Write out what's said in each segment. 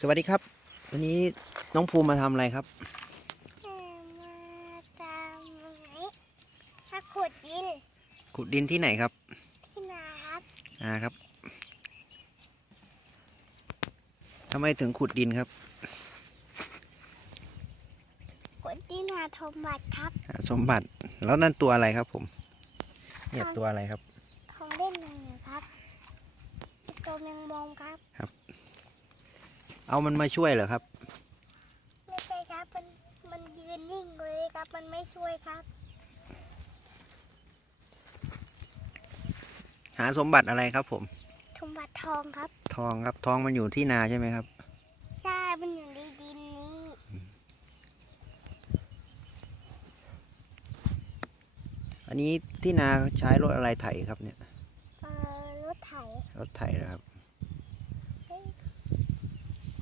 สวัสดีครับ วันนี้น้องภูมิมาทำอะไรครับเอ่อมาตามไหนถ้าขุดดิน ขุดดินที่ไหนครับ ที่นาครับอ่าครับทำไมถึงขุดดินครับ ขุดดินหาทมบัตรครับหาสมบัติ แล้วนั่นตัวอะไรครับผม เนี่ยตัวอะไรครับทองเล่นหนึ่งครับ ตัวแมงมุมครับ เอามันมาช่วยเหรอครับ ไม่ใช่ครับ มันมันยืนนิ่งเลยครับ มันไม่ช่วยครับ หาสมบัติอะไรครับผมทมบัตรทองครับ ทองครับ ทองมันอยู่ที่นาใช่ไหมครับ ใช่ มันอยู่ในดินนี้ อันนี้ที่นาใช้รถอะไรไถครับเนี่ย เอ่อรถไถ รถไถนะครับ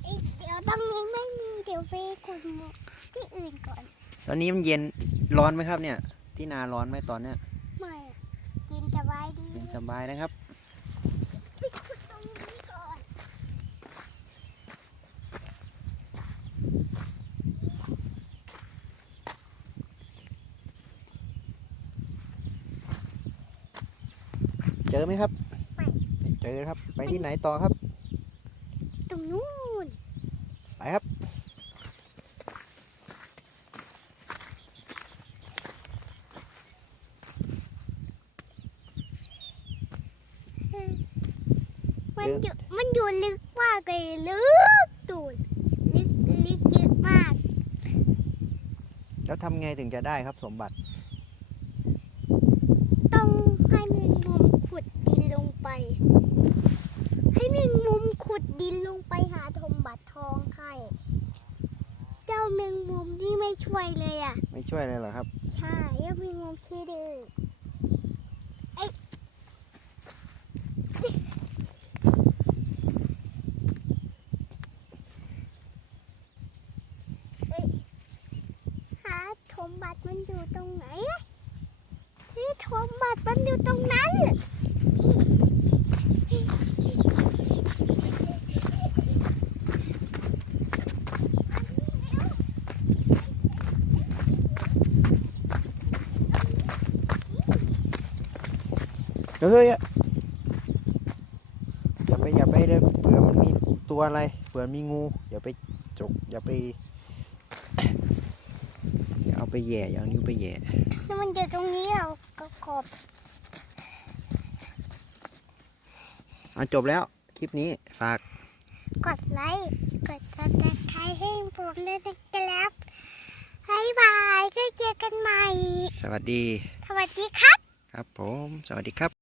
เอ้ยเดี๋ยวตรงนี้ไม่มีเดี๋ยวไปขุดที่อื่นก่อนตอนนี้มันเย็นร้อนไหมครับเนี่ย ที่นาร้อนไหมตอนเนี้ยไม่อะกินสบายดีเย็นสบายนะครับ ไปขุดตรงนี้ก่อนเจอไหมครับไม่ไม่เจอครับ ไปที่ไหนต่อครับ ตรงนู้น ไป ครับ มันอยู่มันอยู่ลึกมากเลยลึกตูดลึกลึกเยอะมาก แล้วทำไงถึงจะได้ครับสมบัติ ต้องให้แมงมุมขุดดินลงไป ให้แมงมุมขุดดินลงไปหาทมบัตรทองไข่เจ้าแมงมุมที่ไม่ช่วยเลย อะ ไม่ช่วยเลยเหรอครับ ใช่เจ้าแมงมุมขี้ดื้อเอ้ยเอ้ยหาทมบัตรมันอยู่ตรงไหนอะนี่ทมบัตรมันอยู่ตรงนั้น เฮ้ยอย่าไปอย่าไปเลยเผื่อมันมีตัวอะไรเผื่อมีงู อย่าไปจก อย่าไปอย่าเอาไปแหย่อย่าเอานิ้วไปแหย่แล้วมันอยู่ตรงนี้เราก็ขอบอะจบแล้วคลิปนี้ฝาก กดไลค์กดติดตามให้ผมด้วยนะครับบายบายก็เจอกันใหม่ สวัสดี สวัสดีครับ ครับผม สวัสดีครับ